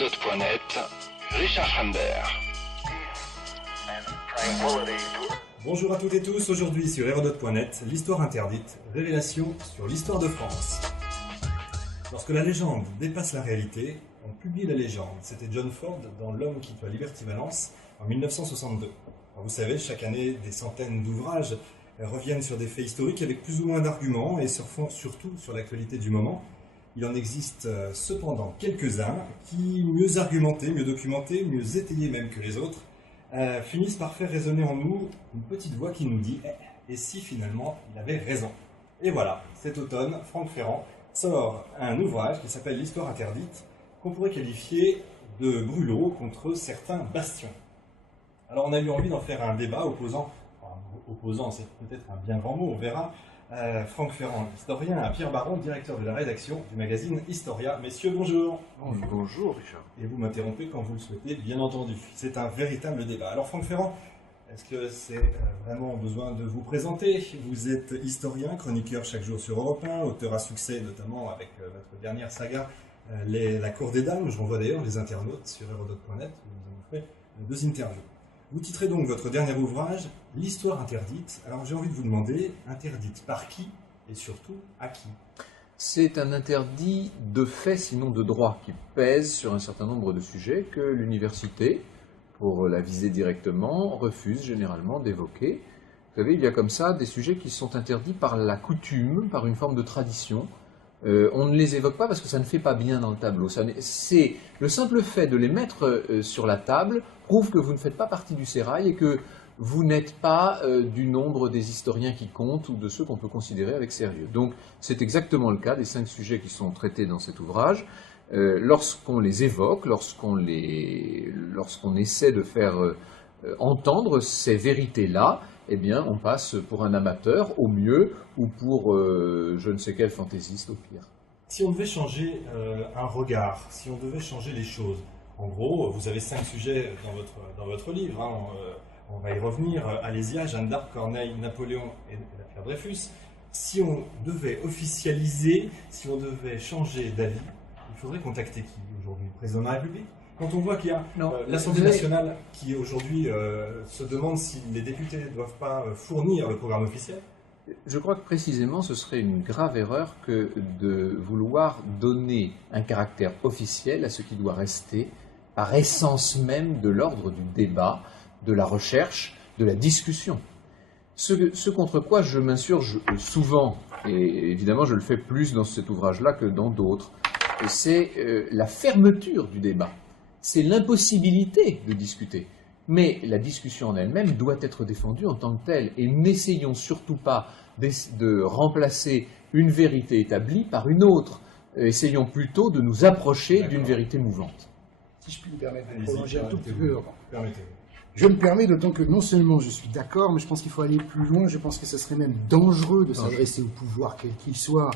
Hérodote.net, Richard Schramberg. Bonjour à toutes et tous, aujourd'hui sur Hérodote.net, l'histoire interdite, révélation sur l'histoire de France. Lorsque la légende dépasse la réalité, on publie la légende. C'était John Ford dans L'homme qui tue à Liberty Valence en 1962. Alors vous savez, chaque année, des centaines d'ouvrages reviennent sur des faits historiques avec plus ou moins d'arguments et surfont surtout sur l'actualité du moment. Il en existe cependant quelques-uns qui, mieux argumentés, mieux documentés, mieux étayés même que les autres, finissent par faire résonner en nous une petite voix qui nous dit « Et si finalement il avait raison ?» Et voilà, cet automne, Franck Ferrand sort un ouvrage qui s'appelle « L'histoire interdite » qu'on pourrait qualifier de brûlot contre certains bastions. Alors on a eu envie d'en faire un débat opposant, c'est peut-être un bien grand mot, on verra, Franck Ferrand, historien, à Pierre Baron, directeur de la rédaction du magazine Historia. Messieurs, bonjour. Bonjour Richard. Et vous m'interrompez quand vous le souhaitez, bien entendu. C'est un véritable débat. Alors Franck Ferrand, est-ce que c'est vraiment besoin de vous présenter? Vous êtes historien, chroniqueur chaque jour sur Europe 1, auteur à succès notamment avec votre dernière saga, La Cour des Dames. Je renvoie d'ailleurs les internautes sur Hérodote.net où nous avons fait 2 interviews. Vous titrez donc votre dernier ouvrage « L'histoire interdite ». Alors j'ai envie de vous demander, interdite par qui et surtout à qui? C'est un interdit de fait, sinon de droit, qui pèse sur un certain nombre de sujets que l'université, pour la viser directement, refuse généralement d'évoquer. Vous savez, il y a comme ça des sujets qui sont interdits par la coutume, par une forme de tradition. On ne les évoque pas parce que ça ne fait pas bien dans le tableau. C'est le simple fait de les mettre sur la table prouve que vous ne faites pas partie du sérail et que vous n'êtes pas du nombre des historiens qui comptent ou de ceux qu'on peut considérer avec sérieux. Donc c'est exactement le cas des 5 sujets qui sont traités dans cet ouvrage. Lorsqu'on les évoque, lorsqu'on essaie de faire entendre ces vérités-là, eh bien, on passe pour un amateur, au mieux, ou pour je ne sais quel fantaisiste, au pire. Si on devait changer un regard, si on devait changer les choses, en gros, vous avez 5 sujets dans votre livre, hein, on va y revenir, Alésia, Jeanne d'Arc, Corneille, Napoléon et l'affaire Dreyfus. Si on devait officialiser, si on devait changer d'avis, il faudrait contacter qui aujourd'hui? Le président de la République? Quand on voit qu'il y a l'Assemblée nationale qui aujourd'hui se demande si les députés ne doivent pas fournir le programme officiel. Je crois que précisément ce serait une grave erreur que de vouloir donner un caractère officiel à ce qui doit rester par essence même de l'ordre du débat, de la recherche, de la discussion. Ce contre quoi je m'insurge souvent, et évidemment je le fais plus dans cet ouvrage-là que dans d'autres, c'est la fermeture du débat. C'est l'impossibilité de discuter. Mais la discussion en elle-même doit être défendue en tant que telle. Et n'essayons surtout pas de remplacer une vérité établie par une autre. Essayons plutôt de nous approcher d'une vérité mouvante. Si je puis me permettre de prolonger un tout petit peu. Permettez-vous. Je me permets, d'autant que non seulement je suis d'accord, mais je pense qu'il faut aller plus loin. Je pense que ce serait même dangereux de s'adresser au pouvoir, quel qu'il soit.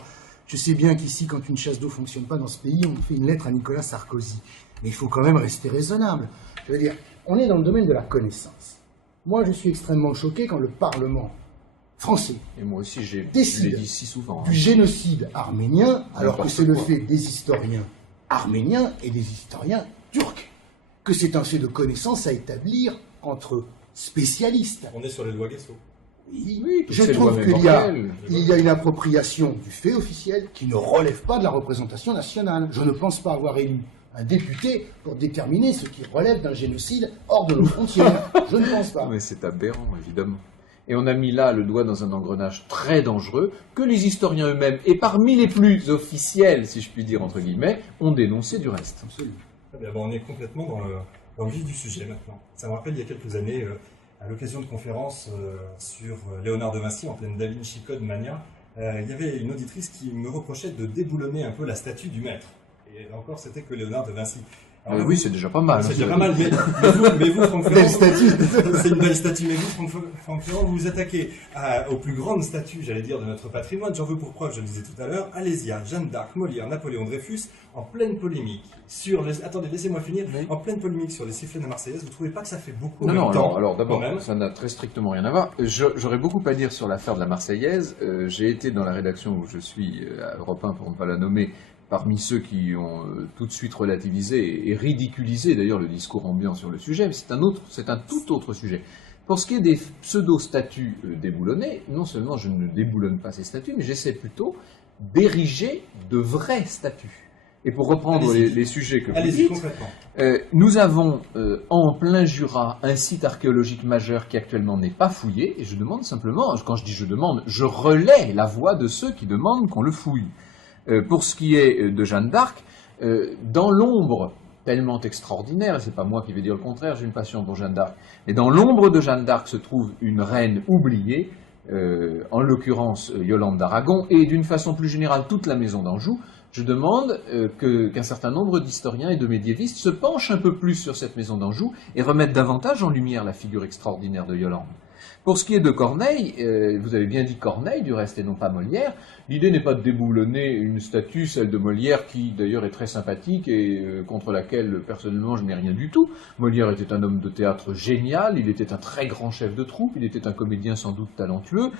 Je sais bien qu'ici, quand une chasse d'eau ne fonctionne pas dans ce pays, on fait une lettre à Nicolas Sarkozy. Mais il faut quand même rester raisonnable. Je veux dire, on est dans le domaine de la connaissance. Moi, je suis extrêmement choqué quand le Parlement français et moi aussi, décide je l'ai dit si souvent, du génocide arménien, alors que c'est le fait des historiens arméniens et des historiens turcs. Que c'est un fait de connaissance à établir entre spécialistes. On est sur les lois Guesso. Oui, je trouve qu'il y a une appropriation du fait officiel qui ne relève pas de la représentation nationale. Je ne pense pas avoir élu un député pour déterminer ce qui relève d'un génocide hors de nos frontières. Je ne pense pas. Mais c'est aberrant, évidemment. Et on a mis là le doigt dans un engrenage très dangereux que les historiens eux-mêmes, et parmi les plus officiels, si je puis dire entre guillemets, ont dénoncé du reste. Absolument. Très bien, bon, on est complètement dans le vif du sujet maintenant. Ça me rappelle il y a quelques années, à l'occasion de conférences sur Léonard de Vinci en pleine Da Vinci Code Mania, il y avait une auditrice qui me reprochait de déboulonner un peu la statue du maître. Et encore, c'était que Léonard de Vinci. Alors, oui, c'est déjà pas mal. C'est déjà pas mal, mais vous, Franck Ferrand, c'est une belle statue, mais vous, Franck Ferrand, vous vous attaquez aux plus grandes statues, j'allais dire, de notre patrimoine. J'en veux pour preuve, je le disais tout à l'heure, Alésia, Jeanne d'Arc, Molière, Napoléon, Dreyfus, en pleine polémique sur les... Attendez, laissez-moi finir. Oui. En pleine polémique sur les sifflets de la Marseillaise, vous ne trouvez pas que ça fait beaucoup Non, alors d'abord, ça n'a très strictement rien à voir. J'aurais beaucoup à dire sur l'affaire de la Marseillaise. J'ai été dans la rédaction où je suis, à Europe 1 pour ne pas la nommer, parmi ceux qui ont tout de suite relativisé et ridiculisé d'ailleurs le discours ambiant sur le sujet, mais c'est un tout autre sujet. Pour ce qui est des pseudo-statues déboulonnées, non seulement je ne déboulonne pas ces statues, mais j'essaie plutôt d'ériger de vraies statues. Et pour reprendre les sujets que vous dites, nous avons en plein Jura un site archéologique majeur qui actuellement n'est pas fouillé, et je demande simplement, quand je dis je demande, je relais la voix de ceux qui demandent qu'on le fouille. Pour ce qui est de Jeanne d'Arc, dans l'ombre tellement extraordinaire, et c'est pas moi qui vais dire le contraire, j'ai une passion pour Jeanne d'Arc, mais dans l'ombre de Jeanne d'Arc se trouve une reine oubliée, en l'occurrence Yolande d'Aragon, et d'une façon plus générale toute la maison d'Anjou. Je demande qu'un certain nombre d'historiens et de médiévistes se penchent un peu plus sur cette maison d'Anjou et remettent davantage en lumière la figure extraordinaire de Yolande. Pour ce qui est de Corneille, vous avez bien dit Corneille du reste et non pas Molière, l'idée n'est pas de déboulonner une statue, celle de Molière, qui d'ailleurs est très sympathique et contre laquelle personnellement je n'ai rien du tout. Molière était un homme de théâtre génial, il était un très grand chef de troupe, il était un comédien sans doute talentueux.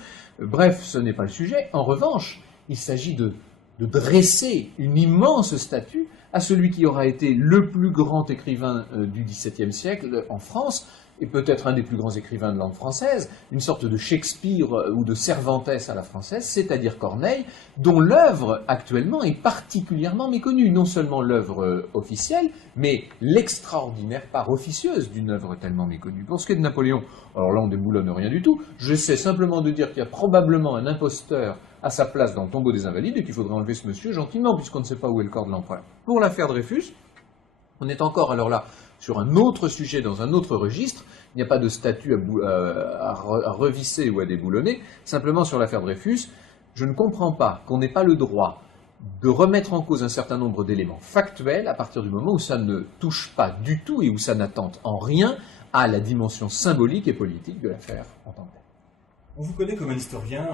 Bref, ce n'est pas le sujet. En revanche, il s'agit de dresser une immense statue à celui qui aura été le plus grand écrivain du XVIIe siècle en France, et peut-être un des plus grands écrivains de langue française, une sorte de Shakespeare ou de Cervantes à la française, c'est-à-dire Corneille, dont l'œuvre actuellement est particulièrement méconnue. Non seulement l'œuvre officielle, mais l'extraordinaire part officieuse d'une œuvre tellement méconnue. Pour ce qui est de Napoléon, alors là on déboulonne rien du tout, j'essaie simplement de dire qu'il y a probablement un imposteur à sa place dans le tombeau des Invalides et qu'il faudrait enlever ce monsieur gentiment, puisqu'on ne sait pas où est le corps de l'empereur. Pour l'affaire Dreyfus, on est encore alors là sur un autre sujet, dans un autre registre. Il n'y a pas de statut à revisser ou à déboulonner. Simplement sur l'affaire Dreyfus, je ne comprends pas qu'on n'ait pas le droit de remettre en cause un certain nombre d'éléments factuels à partir du moment où ça ne touche pas du tout et où ça n'attente en rien à la dimension symbolique et politique de l'affaire en tant que telle. On vous connaît comme un historien,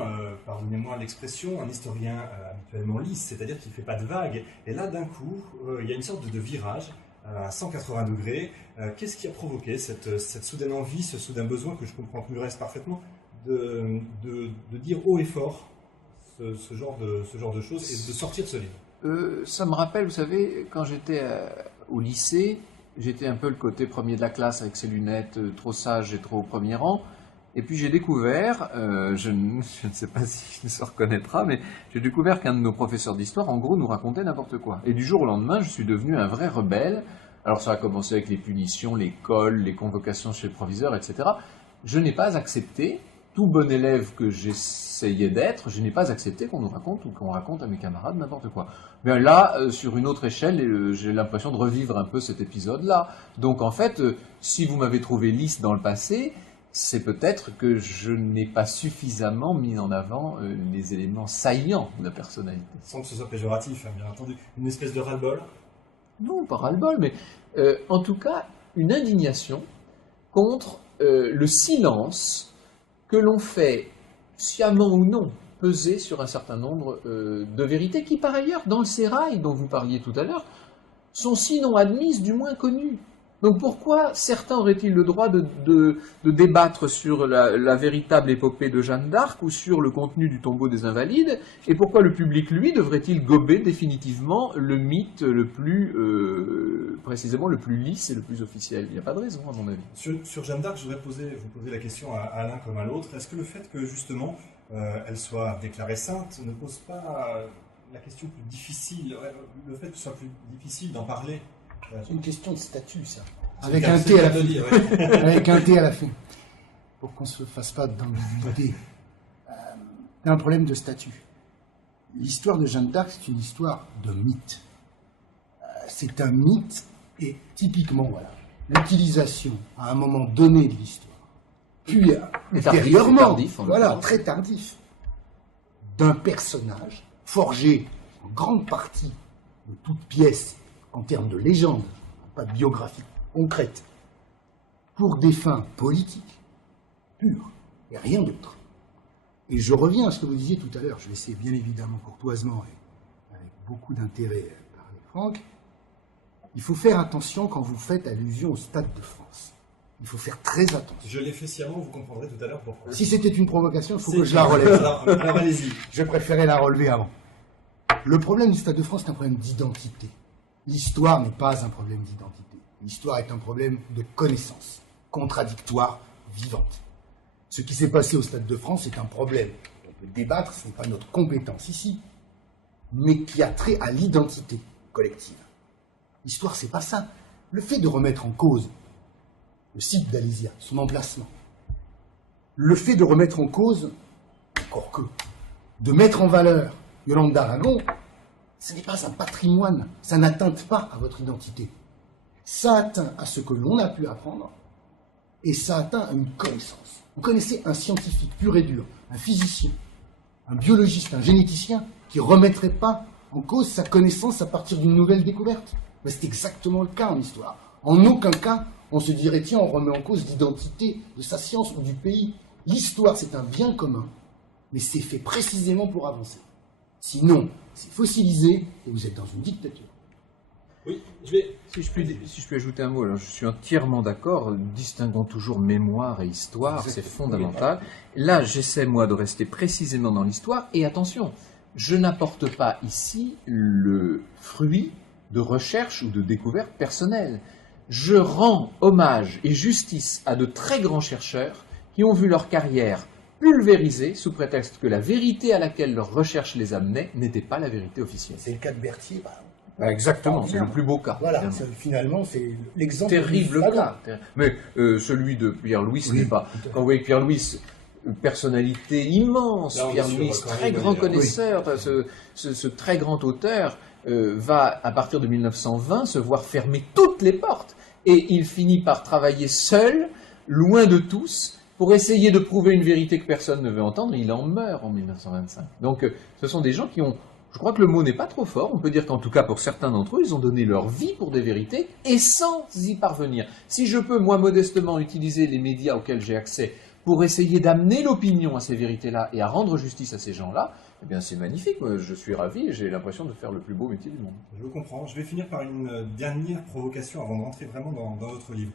pardonnez-moi l'expression, un historien habituellement lisse, c'est-à-dire qui ne fait pas de vagues. Et là, d'un coup, il y a une sorte de virage à 180 degrés. Qu'est-ce qui a provoqué cette soudaine envie, ce soudain besoin, que je comprends que reste parfaitement, de dire haut et fort ce genre de choses et de sortir de ce livre? Ça me rappelle, vous savez, quand j'étais au lycée, j'étais un peu le côté premier de la classe avec ses lunettes, trop sage et trop au premier rang. Et puis j'ai découvert, je ne sais pas si il se reconnaîtra, mais j'ai découvert qu'un de nos professeurs d'histoire, en gros, nous racontait n'importe quoi. Et du jour au lendemain, je suis devenu un vrai rebelle. Alors ça a commencé avec les punitions, les cols, les convocations chez le proviseur, etc. Je n'ai pas accepté, tout bon élève que j'essayais d'être, je n'ai pas accepté qu'on nous raconte ou qu'on raconte à mes camarades n'importe quoi. Mais là, sur une autre échelle, j'ai l'impression de revivre un peu cet épisode-là. Donc en fait, si vous m'avez trouvé lisse dans le passé, c'est peut-être que je n'ai pas suffisamment mis en avant les éléments saillants de la personnalité. Sans que ce soit péjoratif, hein, bien entendu. Une espèce de ras-le-bol? Non, pas ras-le-bol, mais en tout cas, une indignation contre le silence que l'on fait, sciemment ou non, peser sur un certain nombre de vérités qui, par ailleurs, dans le sérail dont vous parliez tout à l'heure, sont sinon admises, du moins connues. Donc pourquoi certains auraient-ils le droit de débattre sur la véritable épopée de Jeanne d'Arc ou sur le contenu du tombeau des Invalides, et pourquoi le public, lui, devrait-il gober définitivement le mythe le plus, précisément le plus lisse et le plus officiel? Il n'y a pas de raison, à mon avis. Sur Jeanne d'Arc, je voudrais vous poser la question à l'un comme à l'autre. Est-ce que le fait que, justement, elle soit déclarée sainte ne pose pas la question plus difficile, le fait que ce soit plus difficile d'en parler? C'est une question de statut, ça. Avec un T à la fin. Avec un T à la fin. Pour qu'on ne se fasse pas d'ambiguïté. Il y a un problème de statut. L'histoire de Jeanne d'Arc, c'est une histoire de mythe. C'est un mythe, et typiquement, voilà, l'utilisation à un moment donné de l'histoire, puis ultérieurement, voilà, très tardif, d'un personnage forgé en grande partie de toutes pièces en termes de légende, pas de biographie concrète, pour des fins politiques pures, et rien d'autre. Et je reviens à ce que vous disiez tout à l'heure, je vais essayer bien évidemment courtoisement et avec beaucoup d'intérêt parler Franck. Il faut faire attention quand vous faites allusion au Stade de France. Il faut faire très attention. Je l'ai fait sciemment, vous comprendrez tout à l'heure pourquoi. Si c'était une provocation, il faut que je la relève. Alors allez-y. Je préférais la relever avant. Le problème du Stade de France est un problème d'identité. L'histoire n'est pas un problème d'identité. L'histoire est un problème de connaissance, contradictoire, vivante. Ce qui s'est passé au Stade de France est un problème. On peut débattre, ce n'est pas notre compétence ici, mais qui a trait à l'identité collective. L'histoire, c'est pas ça. Le fait de remettre en cause le site d'Alésia, son emplacement, le fait de remettre en cause, encore que, de mettre en valeur Yolande d'Aragon, ce n'est pas un patrimoine, ça n'atteint pas à votre identité. Ça atteint à ce que l'on a pu apprendre, et ça atteint à une connaissance. Vous connaissez un scientifique pur et dur, un physicien, un biologiste, un généticien, qui ne remettrait pas en cause sa connaissance à partir d'une nouvelle découverte? Mais c'est exactement le cas en histoire. En aucun cas, on se dirait, tiens, on remet en cause l'identité de sa science ou du pays. L'histoire, c'est un bien commun, mais c'est fait précisément pour avancer. Sinon, c'est fossilisé et vous êtes dans une dictature. Oui, Si je puis ajouter un mot, alors je suis entièrement d'accord, distinguons toujours mémoire et histoire, c'est fondamental. Là, j'essaie, moi, de rester précisément dans l'histoire, et attention, je n'apporte pas ici le fruit de recherche ou de découverte personnelle. Je rends hommage et justice à de très grands chercheurs qui ont vu leur carrière pulvérisée sous prétexte que la vérité à laquelle leurs recherches les amenaient n'était pas la vérité officielle. C'est le cas de Berthier, par exemple. Exactement, c'est le plus beau cas. Voilà, finalement, c'est l'exemple. Terrible cas. Mais celui de Pierre-Louis n'est pas. Quand vous voyez Pierre-Louis, personnalité immense, Pierre-Louis, très grand connaisseur, ce très grand auteur, va, à partir de 1920, se voir fermer toutes les portes. Et il finit par travailler seul, loin de tous, pour essayer de prouver une vérité que personne ne veut entendre. Il en meurt en 1925. Donc, ce sont des gens qui ont... Je crois que le mot n'est pas trop fort. On peut dire qu'en tout cas, pour certains d'entre eux, ils ont donné leur vie pour des vérités et sans y parvenir. Si je peux, moi, modestement, utiliser les médias auxquels j'ai accès pour essayer d'amener l'opinion à ces vérités-là et à rendre justice à ces gens-là, eh bien, c'est magnifique. Moi, je suis ravi et j'ai l'impression de faire le plus beau métier du monde. Je vous comprends. Je vais finir par une dernière provocation avant d'entrer vraiment dans votre livre.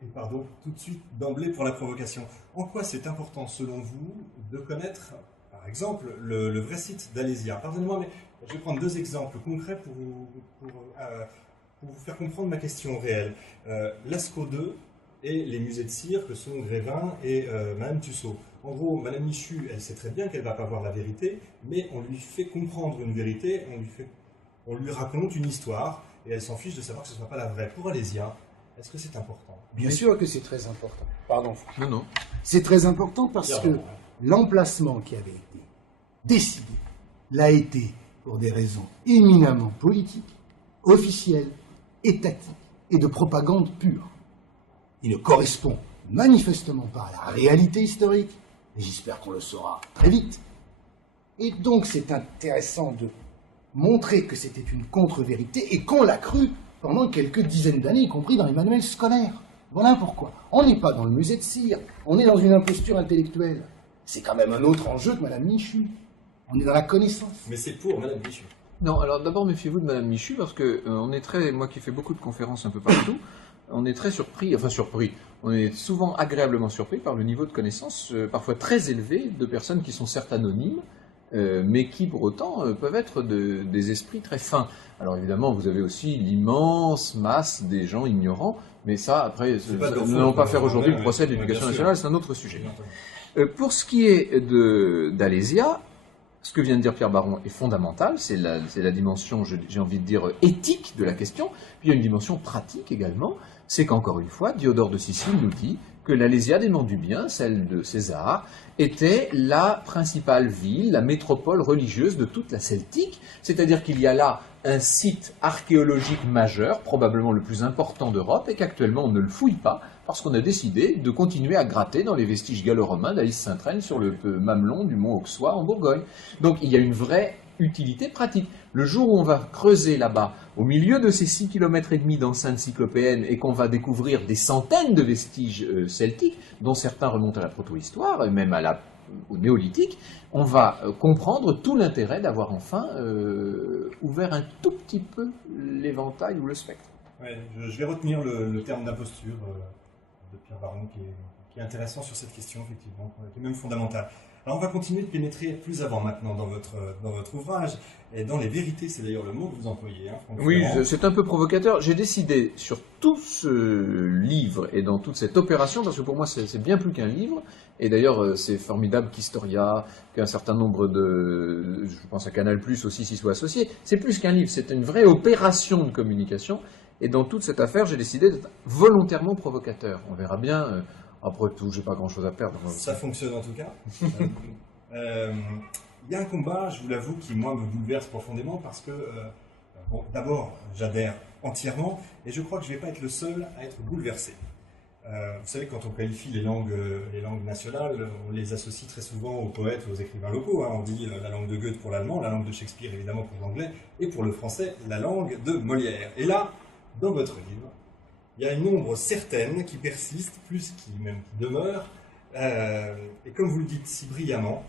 Et pardon, tout de suite, d'emblée pour la provocation. En quoi c'est important, selon vous, de connaître... Par exemple, le vrai site d'Alésia. Pardonnez-moi, mais je vais prendre deux exemples concrets pour vous faire comprendre ma question réelle. Lascaux 2 et les musées de cire que sont Grévin et Madame Tussaud. En gros, Madame Michu, elle sait très bien qu'elle ne va pas voir la vérité, mais on lui fait comprendre une vérité, on lui raconte une histoire, et elle s'en fiche de savoir que ce ne soit pas la vraie. Pour Alésia, est-ce que c'est important? Bien sûr que c'est très important. Pardon. Non. C'est très important parce que l'emplacement qui avait été décidé l'a été pour des raisons éminemment politiques, officielles, étatiques et de propagande pure. Il ne correspond manifestement pas à la réalité historique, et j'espère qu'on le saura très vite. Et donc c'est intéressant de montrer que c'était une contre-vérité et qu'on l'a cru pendant quelques dizaines d'années, y compris dans les manuels scolaires. Voilà pourquoi. On n'est pas dans le musée de cire, on est dans une imposture intellectuelle. C'est quand même un autre enjeu que Madame Michu. On est dans la connaissance. Mais c'est pour Madame Michu. Non, alors d'abord méfiez-vous de Madame Michu parce que on est très, moi qui fais beaucoup de conférences un peu partout, on est très surpris, on est souvent agréablement surpris par le niveau de connaissance parfois très élevé de personnes qui sont certes anonymes, mais qui pour autant peuvent être des esprits très fins. Alors évidemment, vous avez aussi l'immense masse des gens ignorants, mais ça, après, nous n'allons pas faire aujourd'hui le procès de l'éducation nationale, c'est un autre sujet. Pour ce qui est d'Alésia, ce que vient de dire Pierre Baron est fondamental, c'est la dimension, j'ai envie de dire, éthique de la question, puis il y a une dimension pratique également, c'est qu'encore une fois, Diodore de Sicile nous dit que l'Alésia des Noms du Bien, celle de César, était la principale ville, la métropole religieuse de toute la Celtique, c'est-à-dire qu'il y a là un site archéologique majeur, probablement le plus important d'Europe, et qu'actuellement on ne le fouille pas, parce qu'on a décidé de continuer à gratter dans les vestiges gallo-romains d'Alice-Sainte-Reine sur le mamelon du mont Auxois en Bourgogne. Donc il y a une vraie utilité pratique. Le jour où on va creuser là-bas, au milieu de ces 6,5 km d'enceintes cyclopéennes, et qu'on va découvrir des centaines de vestiges celtiques, dont certains remontent à la protohistoire, et même au néolithique, on va comprendre tout l'intérêt d'avoir enfin ouvert un tout petit peu l'éventail ou le spectre. Ouais, je vais retenir le terme d'imposture de Pierre Baron qui est intéressant sur cette question, effectivement, qui est même fondamental. Alors on va continuer de pénétrer plus avant maintenant dans votre ouvrage, et dans les vérités, c'est d'ailleurs le mot que vous employez. Hein, Franck Oui, Ferrand. c'est un peu provocateur. J'ai décidé sur tout ce livre et dans toute cette opération, parce que pour moi c'est bien plus qu'un livre, et d'ailleurs c'est formidable qu'Historia, qu'un certain nombre de, je pense à Canal+, aussi s'y soit associé, c'est plus qu'un livre, c'est une vraie opération de communication, et dans toute cette affaire, j'ai décidé d'être volontairement provocateur. On verra bien, après tout, j'ai pas grand-chose à perdre. Ça fonctionne en tout cas. Il y a un combat, je vous l'avoue, qui moi me bouleverse profondément parce que, bon, d'abord, j'adhère entièrement et je crois que je ne vais pas être le seul à être bouleversé. Vous savez, quand on qualifie les langues nationales, on les associe très souvent aux poètes, aux écrivains locaux. Hein. On dit la langue de Goethe pour l'allemand, la langue de Shakespeare évidemment pour l'anglais, et pour le français, la langue de Molière. Et là, dans votre livre, il y a une ombre certaine qui persiste, plus qui demeure, et comme vous le dites si brillamment,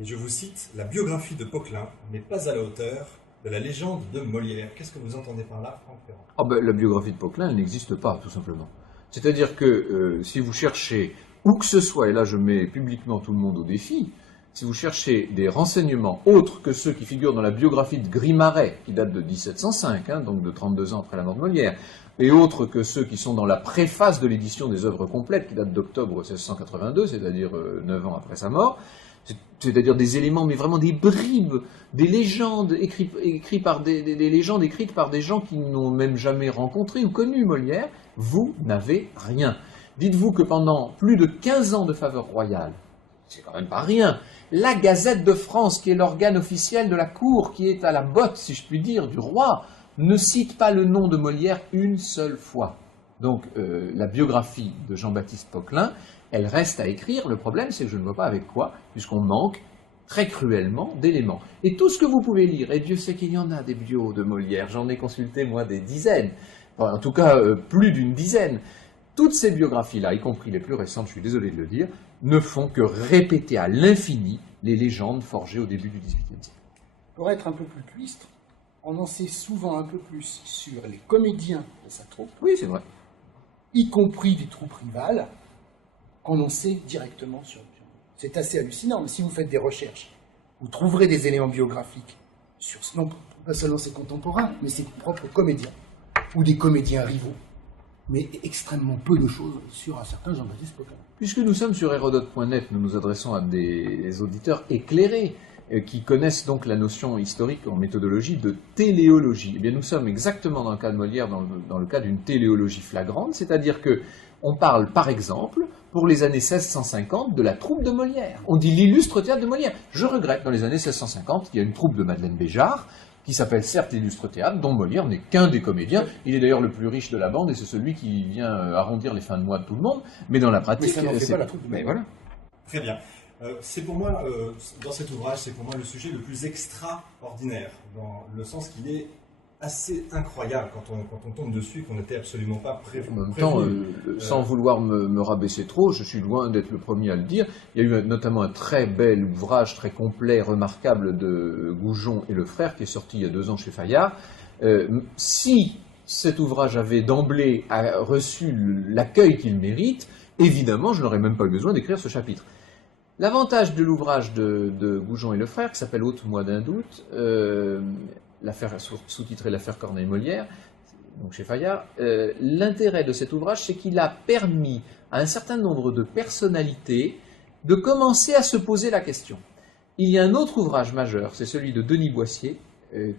et je vous cite, la biographie de Poquelin n'est pas à la hauteur de la légende de Molière. Qu'est-ce que vous entendez par là, Franck Ferrand? La biographie de Poquelin, elle n'existe pas, tout simplement. C'est-à-dire que si vous cherchez où que ce soit, et là je mets publiquement tout le monde au défi, si vous cherchez des renseignements autres que ceux qui figurent dans la biographie de Grimaret, qui date de 1705, hein, donc de 32 ans après la mort de Molière, et autres que ceux qui sont dans la préface de l'édition des œuvres complètes, qui date d'octobre 1682, c'est-à-dire 9 ans après sa mort, c'est-à-dire des éléments, mais vraiment des bribes, des légendes écrites par des légendes écrites par des gens qui n'ont même jamais rencontré ou connu Molière, vous n'avez rien. Dites-vous que pendant plus de 15 ans de faveur royale, c'est quand même pas rien, la Gazette de France, qui est l'organe officiel de la cour, qui est à la botte, si je puis dire, du roi, ne cite pas le nom de Molière une seule fois. Donc la biographie de Jean-Baptiste Poquelin, elle reste à écrire. Le problème, c'est que je ne vois pas avec quoi, puisqu'on manque très cruellement d'éléments. Et tout ce que vous pouvez lire, et Dieu sait qu'il y en a des bios de Molière, j'en ai consulté moi des dizaines, enfin, en tout cas plus d'une dizaine, toutes ces biographies-là, y compris les plus récentes, je suis désolé de le dire, ne font que répéter à l'infini les légendes forgées au début du XVIIIe siècle. Pour être un peu plus cuistre, on en sait souvent un peu plus sur les comédiens de sa troupe, Oui, c'est vrai. y compris des troupes rivales, qu'on en sait directement sur. C'est assez hallucinant, mais si vous faites des recherches, vous trouverez des éléments biographiques sur, non pas seulement ses contemporains, mais ses propres comédiens, ou des comédiens rivaux, mais extrêmement peu de choses sur un certain Jean-Baptiste Poquelin. Puisque nous sommes sur Hérodote.net, nous nous adressons à des auditeurs éclairés qui connaissent donc la notion historique en méthodologie de téléologie. Eh bien, nous sommes exactement dans le cas de Molière, dans le cas d'une téléologie flagrante, c'est-à-dire que on parle, par exemple, pour les années 1650, de la troupe de Molière. On dit l'illustre théâtre de Molière. Je regrette, dans les années 1650, il y a une troupe de Madeleine Béjart, qui s'appelle certes l'illustre théâtre, dont Molière n'est qu'un des comédiens. Il est d'ailleurs le plus riche de la bande, et c'est celui qui vient arrondir les fins de mois de tout le monde. Mais dans la pratique, Mais ça n'en fait pas la troupe de Mais Molière. voilà. Très bien. C'est pour moi, dans cet ouvrage, c'est pour moi le sujet le plus extraordinaire, dans le sens qu'il est assez incroyable quand on tombe dessus et qu'on n'était absolument pas prévu. En même temps, sans vouloir me rabaisser trop, je suis loin d'être le premier à le dire. Il y a eu notamment un très bel ouvrage, très complet, remarquable de Goujon et le frère, qui est sorti il y a 2 ans chez Fayard. Si cet ouvrage avait d'emblée reçu l'accueil qu'il mérite, évidemment, je n'aurais même pas eu besoin d'écrire ce chapitre. L'avantage de l'ouvrage de Goujon et le frère, qui s'appelle Haute mois d'un doute, l'affaire sous-titrée l'affaire Corneille-Molière, donc chez Fayard, l'intérêt de cet ouvrage, c'est qu'il a permis à un certain nombre de personnalités de commencer à se poser la question. Il y a un autre ouvrage majeur, c'est celui de Denis Boissier,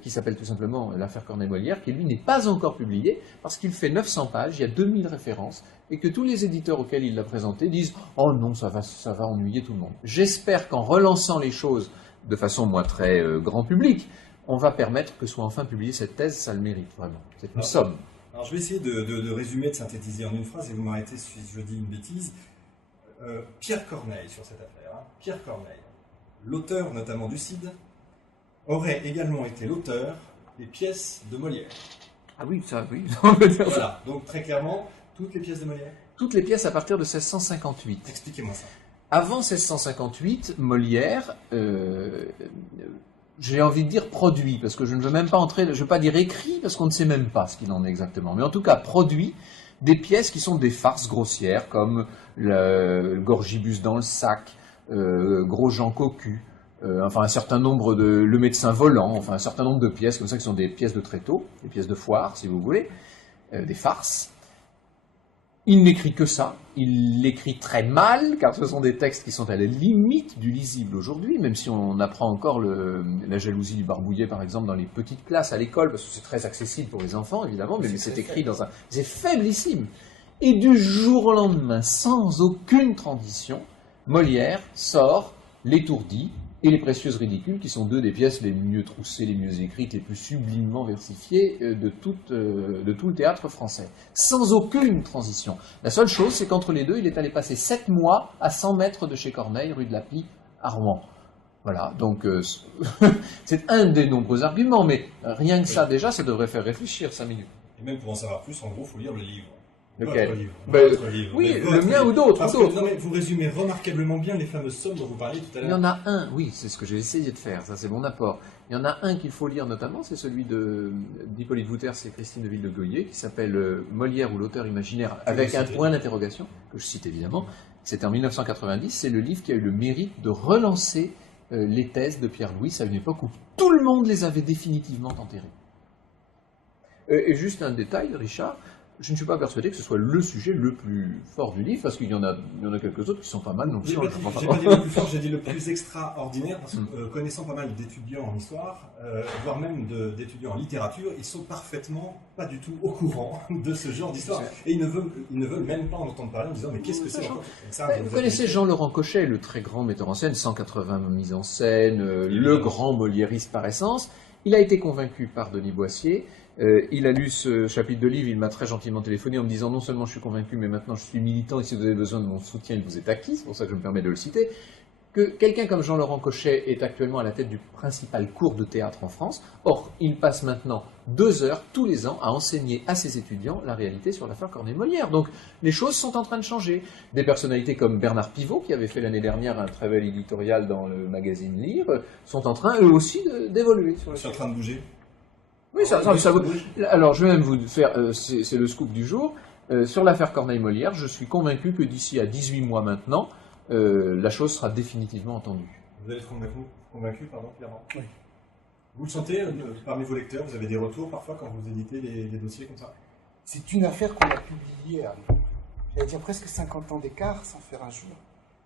qui s'appelle tout simplement l'affaire Corneille-Molière, qui lui n'est pas encore publié, parce qu'il fait 900 pages, il y a 2000 références, et que tous les éditeurs auxquels il l'a présenté disent « Oh non, ça va ennuyer tout le monde ». J'espère qu'en relançant les choses de façon, moi, très grand public, on va permettre que soit enfin publiée cette thèse, ça le mérite vraiment. C'est une somme. Alors je vais essayer de résumer, de synthétiser en une phrase, et vous m'arrêtez si je dis une bêtise. Pierre Corneille, sur cette affaire, hein. Pierre Corneille, l'auteur notamment du Cid, aurait également été l'auteur des pièces de Molière. Ah oui, ça, oui. On peut dire ça. Voilà, donc très clairement, toutes les pièces de Molière. Toutes les pièces à partir de 1658. Expliquez-moi ça. Avant 1658, Molière, j'ai envie de dire produit, parce que je ne veux même pas entrer, je ne veux pas dire écrit, parce qu'on ne sait même pas ce qu'il en est exactement, mais en tout cas produit des pièces qui sont des farces grossières, comme le Gorgibus dans le sac, Gros Jean Cocu, enfin un certain nombre de... Le médecin volant, enfin un certain nombre de pièces comme ça qui sont des pièces de tréteau, des pièces de foire si vous voulez, des farces. Il n'écrit que ça, il l'écrit très mal, car ce sont des textes qui sont à la limite du lisible aujourd'hui, même si on apprend encore la jalousie du Barbouillet, par exemple, dans les petites classes à l'école, parce que c'est très accessible pour les enfants, évidemment, mais c'est écrit dans un... C'est faiblissime. Et du jour au lendemain, sans aucune transition, Molière sort L'Étourdi et Les Précieuses Ridicules, qui sont deux des pièces les mieux troussées, les mieux écrites, les plus sublimement versifiées de tout le théâtre français. Sans aucune transition. La seule chose, c'est qu'entre les deux, il est allé passer 7 mois à 100 mètres de chez Corneille, rue de la Pie, à Rouen. Voilà, donc c'est un des nombreux arguments, mais rien que ça, déjà, ça devrait faire réfléchir 5 minutes. Et même pour en savoir plus, en gros, il faut lire le livre. Lequel? Votre livre. Ben, Votre livre. oui, Votre le mien livre. ou d'autres. Parce que, non, mais vous résumez remarquablement bien les fameuses sommes dont vous parliez tout à Il y l'heure. en a un, oui, c'est ce que j'ai essayé de faire, ça c'est mon apport. Il y en a un qu'il faut lire notamment, c'est celui d'Hippolyte Wouters et Christine de Ville-de-Goyer, qui s'appelle Molière ou l'auteur imaginaire, avec un point d'interrogation, que je cite évidemment. C'était en 1990, c'est le livre qui a eu le mérite de relancer les thèses de Pierre-Louis à une époque où tout le monde les avait définitivement enterrées. Et juste un détail, Richard, je ne suis pas persuadé que ce soit le sujet le plus fort du livre, parce qu'il y en a quelques autres qui sont pas mal non plus. J'ai pas dit le plus fort, j'ai dit le plus extraordinaire, parce que connaissant pas mal d'étudiants en histoire, voire même d'étudiants en littérature, ils sont parfaitement pas du tout au courant de ce genre d'histoire. Et ils ne veulent même pas en entendre parler en disant mais qu'est-ce que c'est encore ça, vous connaissez Jean-Laurent Cochet, le très grand metteur en scène, 180 mises en scène, le grand moliériste par essence. Il a été convaincu par Denis Boissier. Il a lu ce chapitre de livre, il m'a très gentiment téléphoné en me disant non seulement je suis convaincu, mais maintenant je suis militant et si vous avez besoin de mon soutien, il vous est acquis, c'est pour ça que je me permets de le citer. Que quelqu'un comme Jean-Laurent Cochet est actuellement à la tête du principal cours de théâtre en France. Or, il passe maintenant 2 heures tous les ans à enseigner à ses étudiants la réalité sur l'affaire Corneille-Molière. Donc, les choses sont en train de changer. Des personnalités comme Bernard Pivot, qui avait fait l'année dernière un très bel éditorial dans le magazine Lire, sont en train eux aussi d'évoluer. C'est en train de bouger. Oui, alors je vais même vous faire, c'est le scoop du jour, sur l'affaire Corneille-Molière, je suis convaincu que d'ici à 18 mois maintenant, la chose sera définitivement entendue. Vous allez être convaincu, clairement. Oui. Vous le sentez, parmi vos lecteurs, vous avez des retours parfois quand vous éditez les dossiers comme ça? C'est une affaire qu'on a publiée à, j'allais dire, presque 50 ans d'écart, sans faire un jour.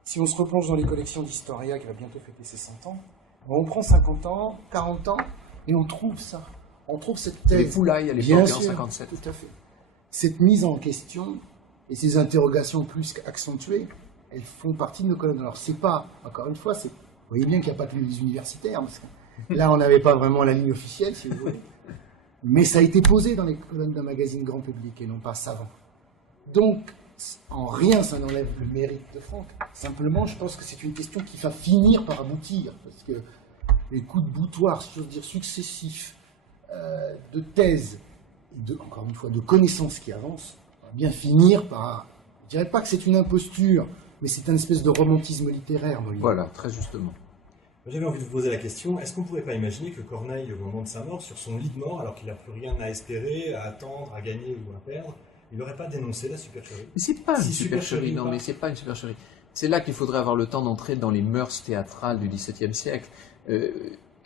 Si on se replonge dans les collections d'Historia, qui va bientôt fêter ses 100 ans, on prend 50 ans, 40 ans, et on trouve ça. On trouve cette thèse. Les Poulailles à l'époque, en 57. Tout à fait. Cette mise en question et ces interrogations plus qu'accentuées, elles font partie de nos colonnes. Alors, c'est pas, encore une fois, vous voyez bien qu'il n'y a pas que les universitaires, parce que là, on n'avait pas vraiment la ligne officielle, si vous voulez. Mais ça a été posé dans les colonnes d'un magazine grand public et non pas savant. Donc, en rien, ça n'enlève le mérite de Franck. Simplement, je pense que c'est une question qui va finir par aboutir, parce que les coups de boutoir, si j'ose dire, successifs, de thèses, et encore une fois, de connaissances qui avancent, va bien finir par... Je ne dirais pas que c'est une imposture, mais c'est un espèce de romantisme littéraire. Voilà, très justement. J'avais envie de vous poser la question, est-ce qu'on ne pourrait pas imaginer que Corneille, au moment de sa mort, sur son lit de mort, alors qu'il n'a plus rien à espérer, à attendre, à gagner ou à perdre, il n'aurait pas dénoncé la supercherie? Mais c'est pas Si une supercherie, non, mais c'est pas une supercherie. C'est là qu'il faudrait avoir le temps d'entrer dans les mœurs théâtrales du XVIIe siècle.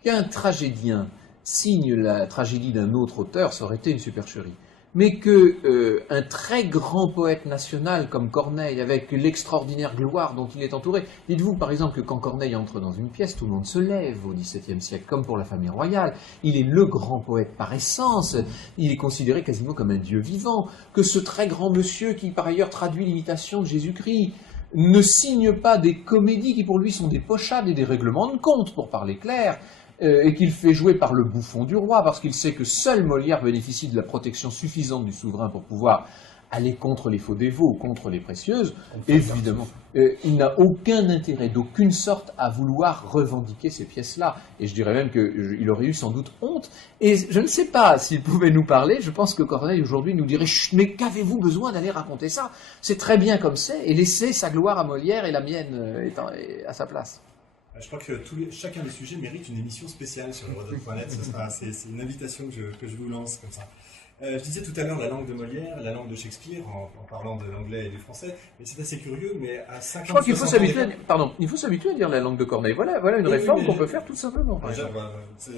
Qu'un tragédien signe la tragédie d'un autre auteur, ça aurait été une supercherie. Mais que un très grand poète national comme Corneille, avec l'extraordinaire gloire dont il est entouré, dites-vous par exemple que quand Corneille entre dans une pièce, tout le monde se lève au XVIIe siècle, comme pour la famille royale. Il est le grand poète par essence, il est considéré quasiment comme un dieu vivant, que ce très grand monsieur qui par ailleurs traduit l'imitation de Jésus-Christ ne signe pas des comédies qui pour lui sont des pochades et des règlements de compte, pour parler clair, et qu'il fait jouer par le bouffon du roi, parce qu'il sait que seul Molière bénéficie de la protection suffisante du souverain pour pouvoir aller contre les faux dévots, contre les précieuses. Évidemment, il n'a aucun intérêt, d'aucune sorte, à vouloir revendiquer ces pièces-là. Et je dirais même qu'il aurait eu sans doute honte. Et je ne sais pas s'il pouvait nous parler, je pense que Corneille aujourd'hui nous dirait « Mais qu'avez-vous besoin d'aller raconter ça? C'est très bien comme c'est, et laissez sa gloire à Molière et la mienne à sa place. » Je crois que chacun des sujets mérite une émission spéciale sur Hérodote.net. C'est une invitation que je vous lance comme ça. Je disais tout à l'heure la langue de Molière, la langue de Shakespeare, en parlant de l'anglais et du français, mais c'est assez curieux, mais à 50 ans... Je crois qu'il faut s'habituer à dire la langue de Corneille. Voilà une réforme qu'on peut faire tout simplement. C'est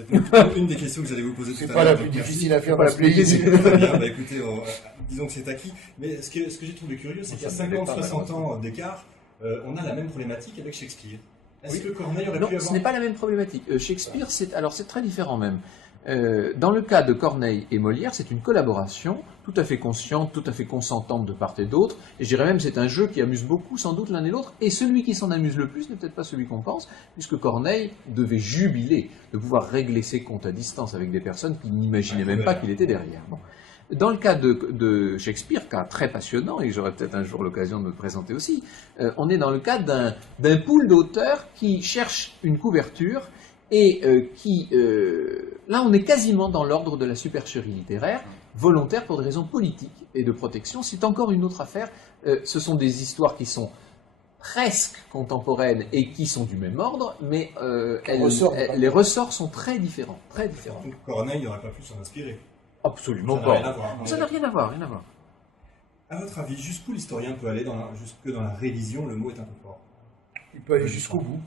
une des questions que j'allais vous poser tout à l'heure. C'est pas la plus difficile à faire, pas la plus aisée. Très bien, écoutez, disons que c'est acquis. Mais ce que j'ai trouvé curieux, c'est qu'il y a 50-60 ans d'écart, on a la même problématique avec Shakespeare. Est-ce que Corneille aurait pu avoir... Non, ce n'est pas la même problématique. Shakespeare, c'est très différent même. Dans le cas de Corneille et Molière, c'est une collaboration tout à fait consciente, tout à fait consentante de part et d'autre, et je dirais même c'est un jeu qui amuse beaucoup sans doute l'un et l'autre, et celui qui s'en amuse le plus n'est peut-être pas celui qu'on pense, puisque Corneille devait jubiler de pouvoir régler ses comptes à distance avec des personnes qui n'imaginaient même pas qu'il était derrière. Bon. Dans le cas de Shakespeare, cas très passionnant, et j'aurai peut-être un jour l'occasion de me présenter aussi, on est dans le cas d'un pool d'auteurs qui cherchent une couverture, et là on est quasiment dans l'ordre de la supercherie littéraire, volontaire pour des raisons politiques et de protection. C'est encore une autre affaire. Ce sont des histoires qui sont presque contemporaines et qui sont du même ordre, mais les ressorts sont très différents. Très différents. Donc Corneille n'aurait pas pu s'en inspirer. Absolument Ça pas. n'a rien à voir. Ça n'a rien à voir, rien à voir. À votre avis, jusqu'où l'historien peut aller jusque dans la révision, le mot est un peu fort. Il peut aller jusqu'au bout.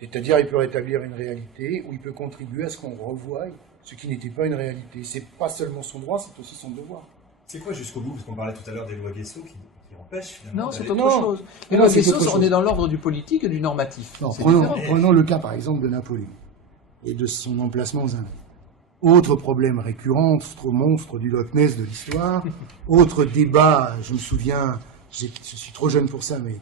C'est-à-dire, il peut rétablir une réalité, ou il peut contribuer à ce qu'on revoie ce qui n'était pas une réalité. C'est pas seulement son droit, c'est aussi son devoir. C'est quoi jusqu'au bout? Parce qu'on parlait tout à l'heure des lois Guesso qui empêchent finalement. Non, c'est autre chose. Les lois Guesso, on est dans l'ordre du politique et du normatif. Non, prenons le cas par exemple de Napoléon et de son emplacement aux Indes. Autre problème récurrent, autre monstre du Loch Ness de l'histoire, autre débat, je me souviens, je suis trop jeune pour ça, mais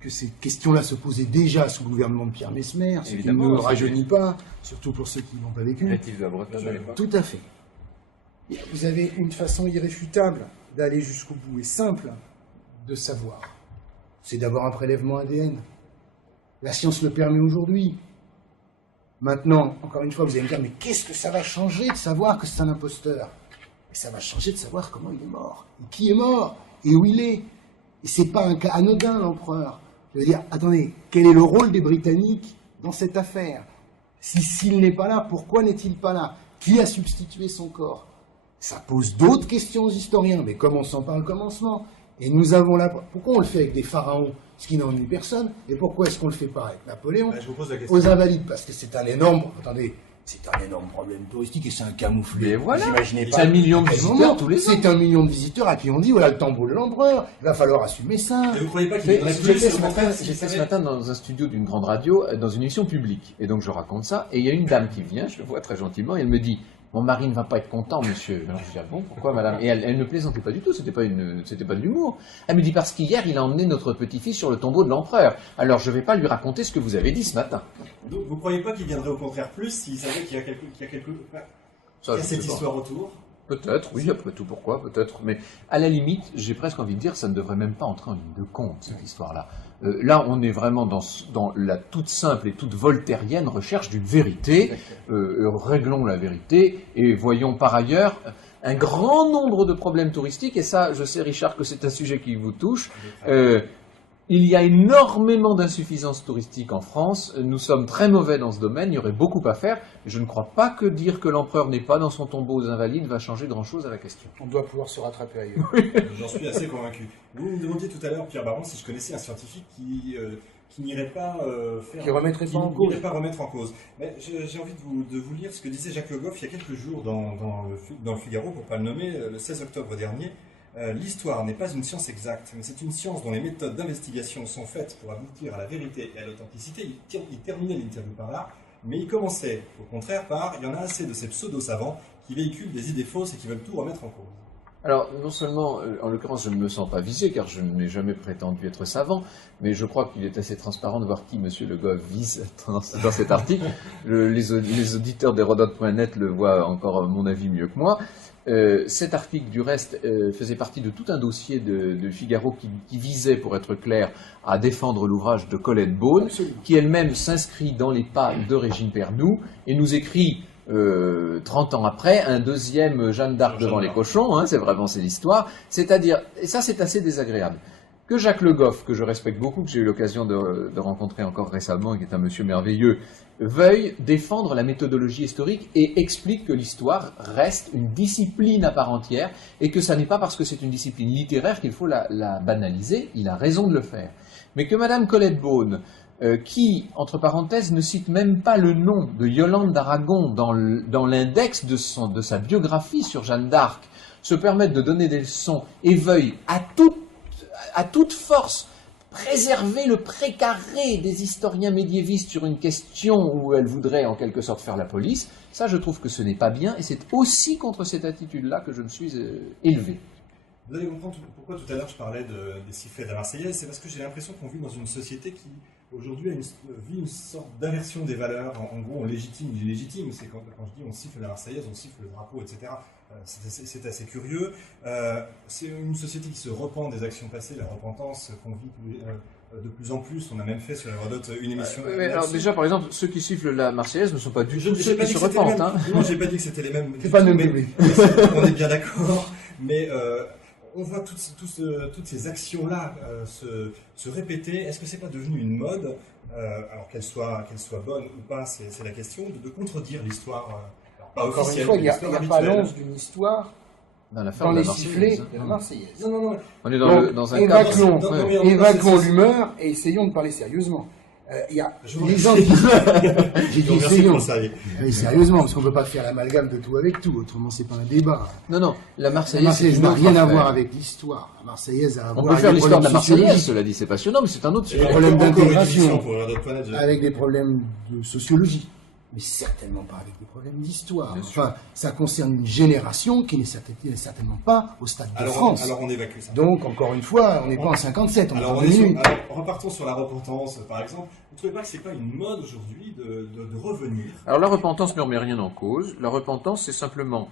que ces questions-là se posaient déjà sous le gouvernement de Pierre Messmer, ce qui ne nous rajeunit pas, surtout pour ceux qui n'ont pas vécu. Tout à fait. Et vous avez une façon irréfutable d'aller jusqu'au bout et simple de savoir. C'est d'avoir un prélèvement ADN. La science le permet aujourd'hui. Maintenant, encore une fois, vous allez me dire, mais qu'est-ce que ça va changer de savoir que c'est un imposteur? Et ça va changer de savoir comment il est mort, et qui est mort, et où il est. Et c'est pas un cas anodin, l'empereur. Je veux dire, attendez, quel est le rôle des Britanniques dans cette affaire? S'il n'est pas là, pourquoi n'est-il pas là? Qui a substitué son corps? Ça pose d'autres questions aux historiens, mais comme on s'en parle au commencement. Et nous avons là, pourquoi on le fait avec des pharaons, ce qui n'ennuie personne, et pourquoi est-ce qu'on le fait pas avec Napoléon, je vous pose la question. Aux Invalides? Parce que c'est un énorme, problème touristique et c'est un camouflet. Mais voilà, vous imaginez pas c'est 1 million de visiteurs tous les ans. C'est 1 million de visiteurs à qui on dit, voilà le tombeau de l'empereur, il va falloir assumer ça. Et vous ne croyez pas qu'il faudrait plus J'étais ce matin dans un studio d'une grande radio, dans une émission publique, et donc je raconte ça, et il y a une dame qui vient, je le vois très gentiment, et elle me dit, mon mari ne va pas être content, monsieur. Alors je dis, ah bon, pourquoi, madame? Et elle ne plaisantait pas du tout, c'était pas de l'humour. Elle me dit, parce qu'hier, il a emmené notre petit-fils sur le tombeau de l'empereur. Alors je ne vais pas lui raconter ce que vous avez dit ce matin. Donc vous ne croyez pas qu'il viendrait au contraire plus s'il savait qu'il y a cette histoire autour? Peut-être, oui, après tout, pourquoi, peut-être. Mais à la limite, j'ai presque envie de dire, ça ne devrait même pas entrer en ligne de compte, cette histoire-là. Là, on est vraiment dans la toute simple et toute voltairienne recherche d'une vérité. Réglons la vérité et voyons par ailleurs un grand nombre de problèmes touristiques. Et ça, je sais, Richard, que c'est un sujet qui vous touche. Il y a énormément d'insuffisances touristiques en France. Nous sommes très mauvais dans ce domaine. Il y aurait beaucoup à faire. Je ne crois pas que dire que l'empereur n'est pas dans son tombeau aux Invalides va changer grand-chose à la question. On doit pouvoir se rattraper ailleurs. J'en suis assez convaincu. Vous me demandiez tout à l'heure, Pierre Baron, si je connaissais un scientifique qui n'irait pas qui remettrait pas en cause. N'irait pas remettre en cause. Mais j'ai envie de vous lire ce que disait Jacques Le Goff il y a quelques jours dans le Figaro, pour ne pas le nommer, le 16 octobre dernier. L'histoire n'est pas une science exacte, mais c'est une science dont les méthodes d'investigation sont faites pour aboutir à la vérité et à l'authenticité. Il terminait l'interview par là, mais il commençait, au contraire, par « il y en a assez de ces pseudo-savants qui véhiculent des idées fausses et qui veulent tout remettre en cause ». Alors, non seulement, en l'occurrence, je ne me sens pas visé, car je n'ai jamais prétendu être savant, mais je crois qu'il est assez transparent de voir qui M. Le Goff vise dans cet article. Les auditeurs d'Hérodote.net le voient encore, à mon avis, mieux que moi. Cet article, du reste, faisait partie de tout un dossier de Figaro qui visait, pour être clair, à défendre l'ouvrage de Colette Beaune, qui elle-même s'inscrit dans les pas de Régine Pernoud, et nous écrit 30 ans après, un deuxième Jeanne d'Arc devant les cochons, hein, c'est l'histoire, c'est-à-dire, et ça c'est assez désagréable, que Jacques Le Goff, que je respecte beaucoup, que j'ai eu l'occasion de rencontrer encore récemment, et qui est un monsieur merveilleux, veuille défendre la méthodologie historique et explique que l'histoire reste une discipline à part entière et que ça n'est pas parce que c'est une discipline littéraire qu'il faut la banaliser. Il a raison de le faire. Mais que Madame Colette Beaune, qui, entre parenthèses, ne cite même pas le nom de Yolande d'Aragon dans l'index de sa biographie sur Jeanne d'Arc, se permette de donner des leçons et veuille à toute force préserver le précaré des historiens médiévistes sur une question où elle voudrait en quelque sorte faire la police, ça je trouve que ce n'est pas bien, et c'est aussi contre cette attitude-là que je me suis élevé. Vous allez comprendre pourquoi tout à l'heure je parlais des sifflets de la Marseillaise, c'est parce que j'ai l'impression qu'on vit dans une société qui aujourd'hui vit une sorte d'aversion des valeurs. En gros, on légitime l'illégitime. C'est quand je dis on siffle la Marseillaise, on siffle le drapeau, etc. C'est assez curieux. C'est une société qui se repent des actions passées, la repentance qu'on vit de plus en plus. On a même fait sur Hérodote une émission. Alors déjà, par exemple, ceux qui sifflent la Marseillaise ne sont pas du tout ceux pas qui dit se que c'était les repentent. mêmes. Hein. Non, j'ai pas dit que c'était les mêmes. C'est pas le même mais public. on est bien d'accord. Mais on voit toutes ces actions-là se répéter. Est-ce que c'est pas devenu une mode, alors qu'elle soit bonne ou pas, c'est la question, de contredire l'histoire pas Encore une officielle, fois, il n'y a l'histoire pas habituelle. l'once d'une histoire Dans dans les sifflets de la Marseillaise. Non. On est Donc, dans un cadre... évacuons l'humeur et essayons de parler sérieusement. Il y a les gens qui... J'ai dit Merci essayons. pour ça. Oui, sérieusement, parce qu'on ne peut pas faire l'amalgame de tout avec tout, autrement c'est pas un débat. Non, la La Marseillaise, Marseillaise c'est une n'a autre rien à affaire. voir avec l'histoire. La Marseillaise a à On voir peut faire avec des l'histoire de la problèmes Marseillaise, sociologiques, cela dit, c'est passionnant, mais c'est un autre Et sujet. des problèmes encore une d'intégration, émission pour Hérodote Planète, avec des problèmes de sociologie, mais certainement pas avec des problèmes d'histoire. Bien sûr. Enfin, ça concerne une génération qui n'est certainement pas au stade de France. alors on évacue ça. Donc, encore une fois, on n'est pas en 57, on est Alors, en on est sur- 2008. alors, repartons sur la repentance, par exemple. Vous ne trouvez pas que c'est pas une mode aujourd'hui de revenir Alors la repentance ne remet rien en cause. La repentance, c'est simplement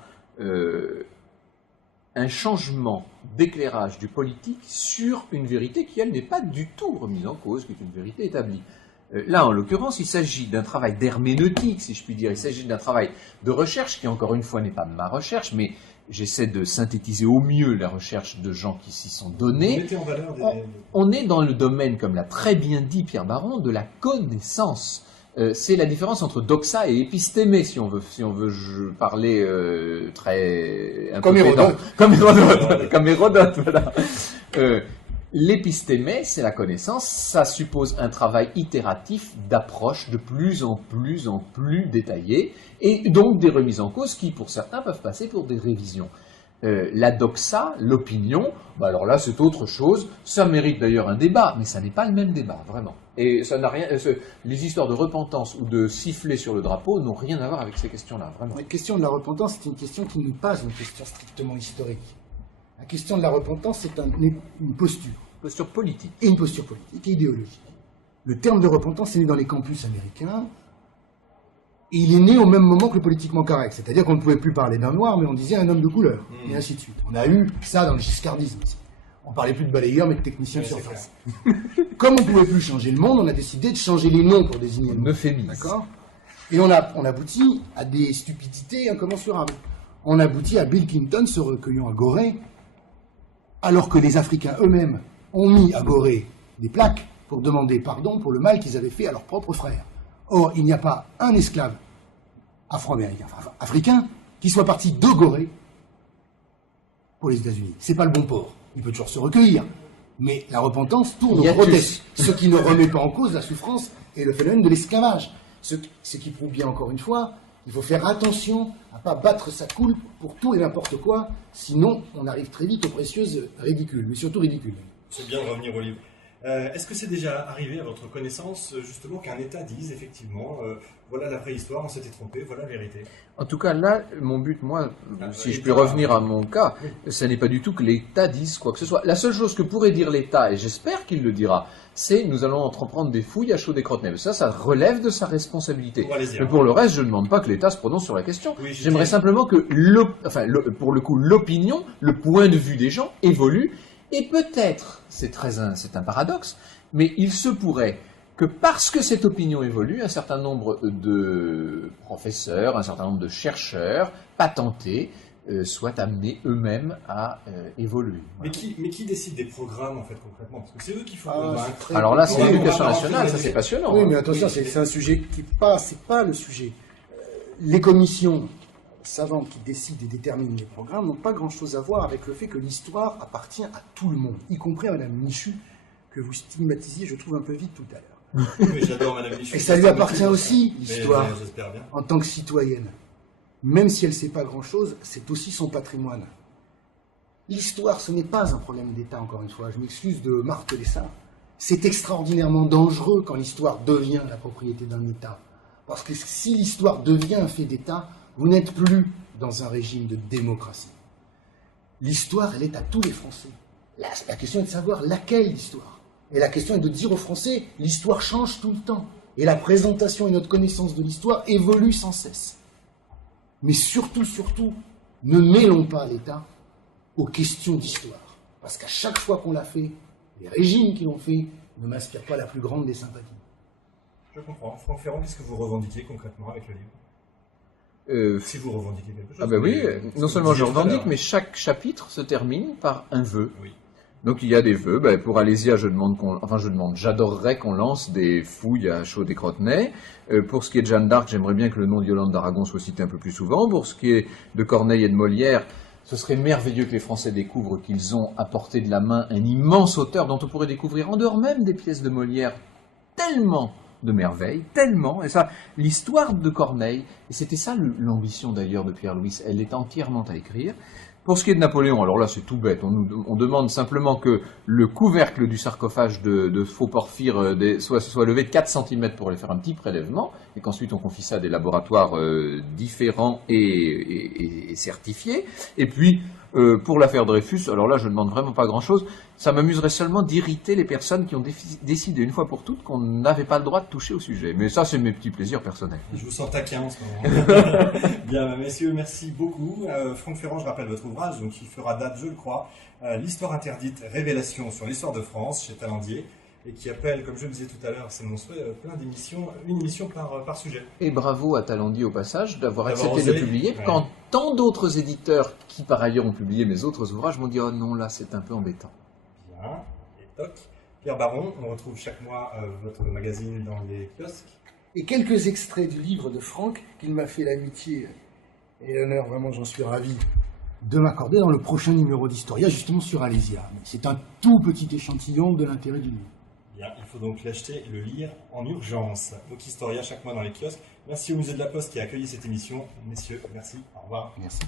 un changement d'éclairage du politique sur une vérité qui, elle, n'est pas du tout remise en cause, qui est une vérité établie. Là, en l'occurrence, il s'agit d'un travail d'herméneutique, si je puis dire. Il s'agit d'un travail de recherche qui, encore une fois, n'est pas ma recherche, mais j'essaie de synthétiser au mieux la recherche de gens qui s'y sont Vous donnés. mettez en valeur des... On est dans le domaine, comme l'a très bien dit Pierre Baron, de la connaissance. C'est la différence entre doxa et épistémé, si on veut parler très... un Comme peu pédant. Hérodote. Comme Hérodote, voilà. L'épistémé, c'est la connaissance, ça suppose un travail itératif d'approche de plus en plus détaillée, et donc des remises en cause qui, pour certains, peuvent passer pour des révisions. La doxa, l'opinion, alors là c'est autre chose, ça mérite d'ailleurs un débat, mais ça n'est pas le même débat, vraiment. Et ça n'a rien, les histoires de repentance ou de siffler sur le drapeau n'ont rien à voir avec ces questions-là, vraiment. La question de la repentance, c'est une question qui n'est pas une question strictement historique. La question de la repentance, c'est une posture. Posture politique. Et une posture politique et idéologique. Le terme de repentance est né dans les campus américains, et il est né au même moment que le politiquement correct. C'est-à-dire qu'on ne pouvait plus parler d'un noir, mais on disait un homme de couleur, et ainsi de suite. On a eu ça dans le giscardisme aussi. On parlait plus de balayeur, mais de technicien de Oui, c'est surface. Comme on ne pouvait plus changer le monde, on a décidé de changer les noms pour désigner le monde. Euphémisme. D'accord. Et on aboutit à des stupidités incommensurables. On aboutit à Bill Clinton se recueillant à Gorée, alors que les Africains eux-mêmes ont mis à Gorée des plaques pour demander pardon pour le mal qu'ils avaient fait à leurs propres frères. Or, il n'y a pas un esclave afro-américain, enfin, africain, qui soit parti de Gorée pour les États-Unis. C'est pas le bon port. Il peut toujours se recueillir. Mais la repentance tourne au Hiatus. grotesque, ce qui ne remet pas en cause la souffrance et le phénomène de l'esclavage. Ce qui prouve bien, encore une fois, il faut faire attention à ne pas battre sa coulpe pour tout et n'importe quoi, sinon on arrive très vite aux précieuses ridicules, mais surtout ridicules. C'est bien de revenir au livre. Est-ce que c'est déjà arrivé à votre connaissance, justement, qu'un État dise, effectivement, voilà la préhistoire, on s'était trompé, voilà la vérité? En tout cas, là, mon but, moi, si je l'État, puis revenir à mon cas, ce n'est pas du tout que l'État dise quoi que ce soit. La seule chose que pourrait dire l'État, et j'espère qu'il le dira, c'est nous allons entreprendre des fouilles à chaud des crottes-nez. Ça relève de sa responsabilité. Bon, allez-y, Mais hein. pour le reste, je ne demande pas que l'État se prononce sur la question. Oui, je J'aimerais dis- simplement que, pour le coup, l'opinion, le point de vue des gens évolue. Et peut-être, c'est un paradoxe, mais il se pourrait que parce que cette opinion évolue, un certain nombre de professeurs, un certain nombre de chercheurs patentés soient amenés eux-mêmes à évoluer. Mais qui décide des programmes, en fait, concrètement? Parce que c'est eux qu'il faut Ah, convaincre. c'est très Alors là, c'est compliqué. l'éducation nationale, ça c'est passionnant. Oui, hein. mais attention, c'est un sujet qui c'est pas le sujet. Les commissions savantes qui décident et déterminent les programmes n'ont pas grand-chose à voir avec le fait que l'histoire appartient à tout le monde, y compris à Madame Michu, que vous stigmatisiez, je trouve, un peu vite tout à l'heure. Mais j'adore Madame Michu. Et ça lui appartient aussi, Mais l'histoire, j'espère bien. en tant que citoyenne. Même si elle ne sait pas grand-chose, c'est aussi son patrimoine. L'histoire, ce n'est pas un problème d'État, encore une fois. Je m'excuse de marteler ça. C'est extraordinairement dangereux quand l'histoire devient la propriété d'un État. Parce que si l'histoire devient un fait d'État, vous n'êtes plus dans un régime de démocratie. L'histoire, elle est à tous les Français. La question est de savoir laquelle histoire. Et la question est de dire aux Français, l'histoire change tout le temps. Et la présentation et notre connaissance de l'histoire évoluent sans cesse. Mais surtout, ne mêlons pas l'État aux questions d'histoire. Parce qu'à chaque fois qu'on l'a fait, les régimes qui l'ont fait ne m'inspirent pas la plus grande des sympathies. Je comprends. Franck Ferrand, qu'est-ce que vous revendiquez concrètement avec le livre? Si vous revendiquez quelque chose. Ah ben oui, non seulement je Vous disiez tout à revendique, l'heure. mais chaque chapitre se termine par un vœu. Oui. Donc il y a des vœux. Ben, pour Alésia, j'adorerais qu'on lance des fouilles à Chaudet-Crotenay. Pour ce qui est de Jeanne d'Arc, j'aimerais bien que le nom de Yolande d'Aragon soit cité un peu plus souvent. Pour ce qui est de Corneille et de Molière, ce serait merveilleux que les Français découvrent qu'ils ont à portée de la main un immense auteur dont on pourrait découvrir en dehors même des pièces de Molière tellement de merveilles, tellement, et ça, l'histoire de Corneille, et c'était ça l'ambition d'ailleurs de Pierre Louis, elle est entièrement à écrire. Pour ce qui est de Napoléon, alors là c'est tout bête, on demande simplement que le couvercle du sarcophage de faux porphyre soit levé de 4 cm pour aller faire un petit prélèvement, et qu'ensuite on confie ça à des laboratoires différents et certifiés. Et puis, pour l'affaire Dreyfus, alors là je ne demande vraiment pas grand-chose, ça m'amuserait seulement d'irriter les personnes qui ont décidé une fois pour toutes qu'on n'avait pas le droit de toucher au sujet. Mais ça c'est mes petits plaisirs personnels. Je vous sens taquin en ce moment. Bien, messieurs, merci beaucoup. Franck Ferrand, je rappelle votre ouvrage, donc qui fera date, je le crois, L'histoire interdite, révélation sur l'histoire de France, chez Talandier, et qui appelle, comme je le disais tout à l'heure, c'est mon souhait, plein d'émissions, une émission par sujet. Et bravo à Talandier au passage d'avoir D'avoir accepté de osé, publier, ouais. quand tant d'autres éditeurs qui par ailleurs ont publié mes autres ouvrages m'ont dit « Oh non, là c'est un peu embêtant ». Bien, et toc. Pierre Baron, on retrouve chaque mois votre magazine dans les kiosques. Et quelques extraits du livre de Franck qu'il m'a fait l'amitié et l'honneur, vraiment j'en suis ravi, de m'accorder dans le prochain numéro d'Historia, justement sur Alésia. Mais c'est un tout petit échantillon de l'intérêt du livre. Bien, il faut donc l'acheter et le lire en urgence. Donc Historia chaque mois dans les kiosques. Merci au Musée de la Poste qui a accueilli cette émission. Messieurs, merci, au revoir. Merci.